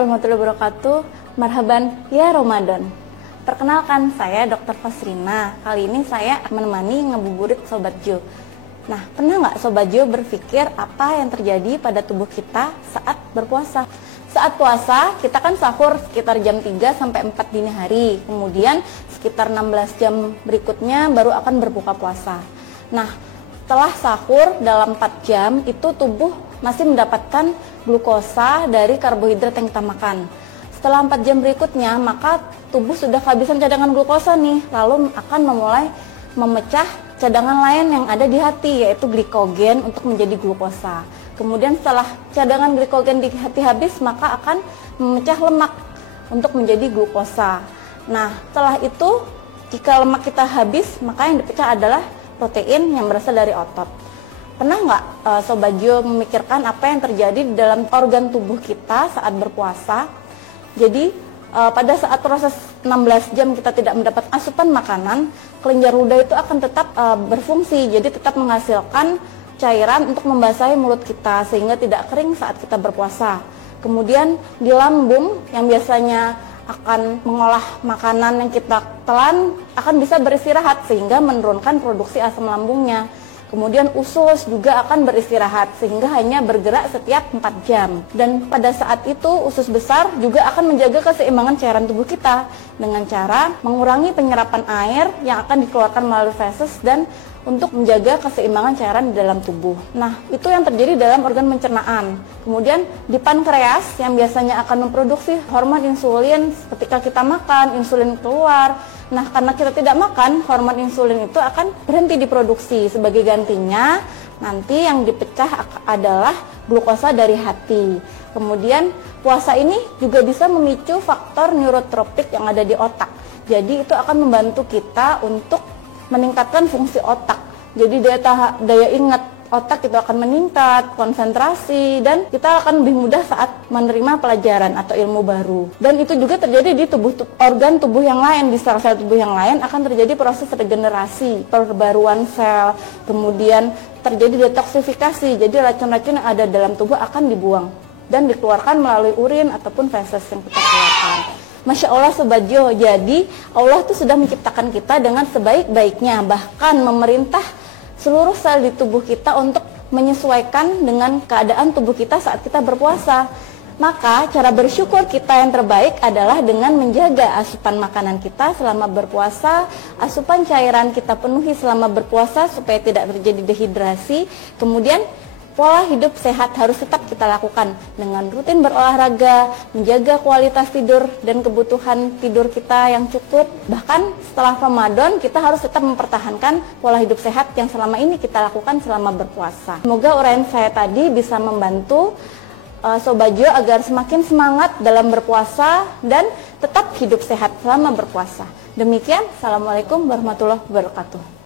warahmatullahi wabarakatuh. Marhaban ya Ramadan. Perkenalkan, saya Dr. Fasrina. Kali ini saya menemani ngabuburit Sobat Jo. Nah, pernah nggak Sobat Jo berpikir apa yang terjadi pada tubuh kita saat berpuasa? Saat puasa, kita kan sahur sekitar jam 3 sampai 4 dini hari. Kemudian sekitar 16 jam berikutnya baru akan berbuka puasa. Nah, setelah sahur dalam 4 jam, itu tubuh masih mendapatkan glukosa dari karbohidrat yang kita makan. Setelah 4 jam berikutnya, maka tubuh sudah kehabisan cadangan glukosa nih, lalu akan memulai memecah cadangan lain yang ada di hati, yaitu glikogen untuk menjadi glukosa. Kemudian setelah cadangan glikogen di hati habis, maka akan memecah lemak untuk menjadi glukosa. Nah, setelah itu, jika lemak kita habis, maka yang dipecah adalah protein yang berasal dari otot. Pernah nggak Sobat Jo memikirkan apa yang terjadi di dalam organ tubuh kita saat berpuasa? Jadi pada saat proses 16 jam kita tidak mendapat asupan makanan, kelenjar ludah itu akan tetap berfungsi, jadi tetap menghasilkan cairan untuk membasahi mulut kita sehingga tidak kering saat kita berpuasa. Kemudian di lambung yang biasanya akan mengolah makanan yang kita telan akan bisa beristirahat sehingga menurunkan produksi asam lambungnya. Kemudian usus juga akan beristirahat sehingga hanya bergerak setiap 4 jam. Dan pada saat itu usus besar juga akan menjaga keseimbangan cairan tubuh kita dengan cara mengurangi penyerapan air yang akan dikeluarkan melalui feses dan untuk menjaga keseimbangan cairan di dalam tubuh. Nah, itu yang terjadi dalam organ pencernaan. Kemudian di pankreas yang biasanya akan memproduksi hormon insulin ketika kita makan, insulin keluar. Nah, karena kita tidak makan, hormon insulin itu akan berhenti diproduksi. Sebagai gantinya, nanti yang dipecah adalah glukosa dari hati. Kemudian, puasa ini juga bisa memicu faktor neurotropik yang ada di otak. Jadi, itu akan membantu kita untuk meningkatkan fungsi otak. Jadi, daya ingat otak itu akan meningkat, konsentrasi, dan kita akan lebih mudah saat menerima pelajaran atau ilmu baru. Dan itu juga terjadi di organ tubuh yang lain, di sel-sel tubuh yang lain akan terjadi proses regenerasi, perbaruan sel, kemudian terjadi detoksifikasi, jadi racun-racun yang ada dalam tubuh akan dibuang dan dikeluarkan melalui urin ataupun feses yang kita keluarkan. Masya Allah Sobat Jo, jadi Allah tuh sudah menciptakan kita dengan sebaik-baiknya, bahkan memerintah seluruh sel di tubuh kita untuk menyesuaikan dengan keadaan tubuh kita saat kita berpuasa. Maka cara bersyukur kita yang terbaik adalah dengan menjaga asupan makanan kita selama berpuasa, asupan cairan kita penuhi selama berpuasa supaya tidak terjadi dehidrasi. Kemudian pola hidup sehat harus tetap kita lakukan dengan rutin berolahraga, menjaga kualitas tidur dan kebutuhan tidur kita yang cukup. Bahkan setelah Ramadan kita harus tetap mempertahankan pola hidup sehat yang selama ini kita lakukan selama berpuasa. Semoga uraian saya tadi bisa membantu Sobat Jo agar semakin semangat dalam berpuasa dan tetap hidup sehat selama berpuasa. Demikian, Assalamualaikum warahmatullahi wabarakatuh.